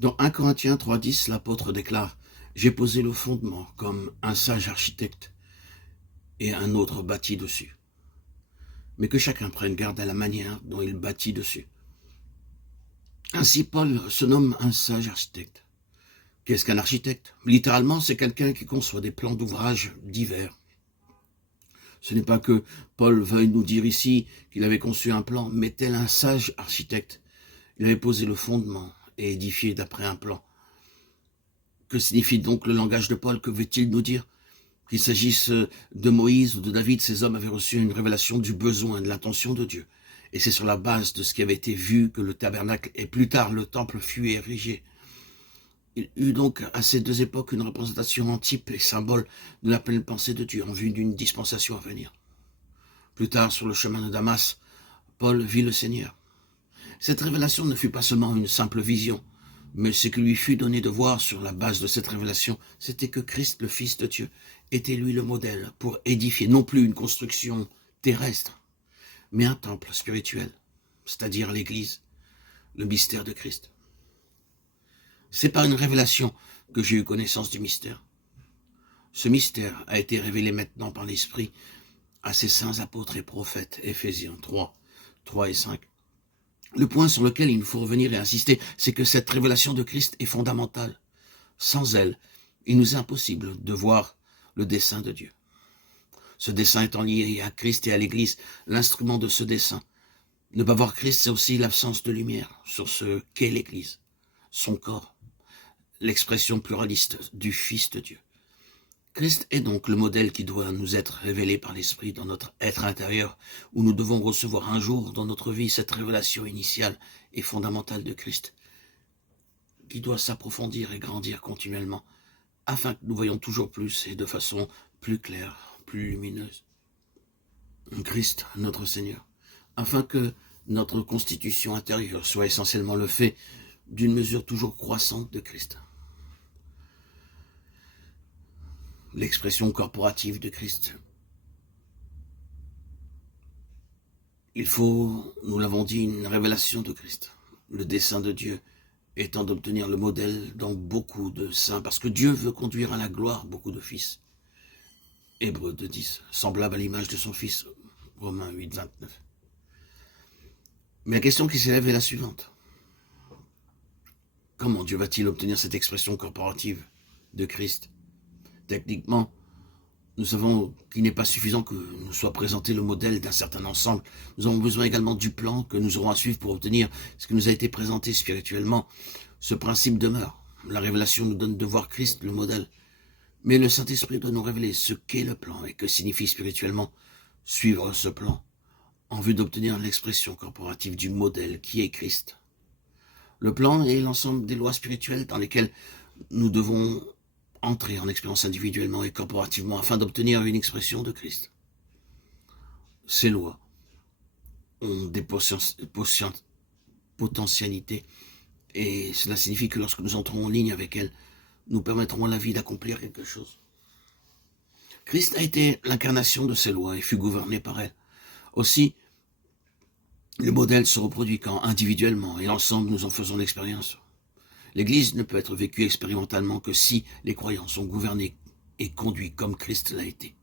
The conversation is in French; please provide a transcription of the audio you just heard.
Dans 1 Corinthiens 3,10, l'apôtre déclare « J'ai posé le fondement comme un sage architecte et un autre bâtit dessus. » Mais que chacun prenne garde à la manière dont il bâtit dessus. Ainsi, Paul se nomme un sage architecte. Qu'est-ce qu'un architecte? Littéralement, c'est quelqu'un qui conçoit des plans d'ouvrages divers. Ce n'est pas que Paul veuille nous dire ici qu'il avait conçu un plan, mais tel un sage architecte. Il avait posé le fondement et édifié d'après un plan. Que signifie donc le langage de Paul? Que veut-il nous dire? Qu'il s'agisse de Moïse ou de David, ces hommes avaient reçu une révélation du besoin, de l'intention de Dieu. Et c'est sur la base de ce qui avait été vu que le tabernacle et plus tard le temple fut érigé. Il eut donc à ces deux époques une représentation en type et symbole de la pleine pensée de Dieu en vue d'une dispensation à venir. Plus tard, sur le chemin de Damas, Paul vit le Seigneur. Cette révélation ne fut pas seulement une simple vision, mais ce qui lui fut donné de voir sur la base de cette révélation, c'était que Christ, le Fils de Dieu, était lui le modèle pour édifier non plus une construction terrestre, mais un temple spirituel, c'est-à-dire l'Église, le mystère de Christ. C'est par une révélation que j'ai eu connaissance du mystère. Ce mystère a été révélé maintenant par l'Esprit à ses saints apôtres et prophètes, Éphésiens 3 et 5. Le point sur lequel il nous faut revenir et insister, c'est que cette révélation de Christ est fondamentale. Sans elle, il nous est impossible de voir le dessein de Dieu. Ce dessein étant lié à Christ et à l'Église, l'instrument de ce dessein. Ne pas voir Christ, c'est aussi l'absence de lumière sur ce qu'est l'Église, son corps, l'expression pluraliste du Fils de Dieu. Christ est donc le modèle qui doit nous être révélé par l'Esprit dans notre être intérieur, où nous devons recevoir un jour dans notre vie cette révélation initiale et fondamentale de Christ, qui doit s'approfondir et grandir continuellement, afin que nous voyions toujours plus et de façon plus claire, plus lumineuse. Christ, notre Seigneur, afin que notre constitution intérieure soit essentiellement le fait d'une mesure toujours croissante de Christ. L'expression corporative de Christ. Il faut, nous l'avons dit, une révélation de Christ. Le dessein de Dieu étant d'obtenir le modèle dans beaucoup de saints, parce que Dieu veut conduire à la gloire beaucoup de fils. Hébreux 2:10, semblable à l'image de son Fils, Romains 8:29. Mais la question qui s'élève est la suivante. Comment Dieu va-t-il obtenir cette expression corporative de Christ? Techniquement, nous savons qu'il n'est pas suffisant que nous soit présenté le modèle d'un certain ensemble. Nous avons besoin également du plan que nous aurons à suivre pour obtenir ce qui nous a été présenté spirituellement. Ce principe demeure. La révélation nous donne de voir Christ, le modèle. Mais le Saint-Esprit doit nous révéler ce qu'est le plan et que signifie spirituellement suivre ce plan en vue d'obtenir l'expression corporative du modèle qui est Christ. Le plan est l'ensemble des lois spirituelles dans lesquelles nous devons entrer en expérience individuellement et corporativement afin d'obtenir une expression de Christ. Ces lois ont des potentialités et cela signifie que lorsque nous entrons en ligne avec elles, nous permettrons à la vie d'accomplir quelque chose. Christ a été l'incarnation de ces lois et fut gouverné par elles. Aussi, le modèle se reproduit quand individuellement et ensemble nous en faisons l'expérience. L'Église ne peut être vécue expérimentalement que si les croyants sont gouvernés et conduits comme Christ l'a été.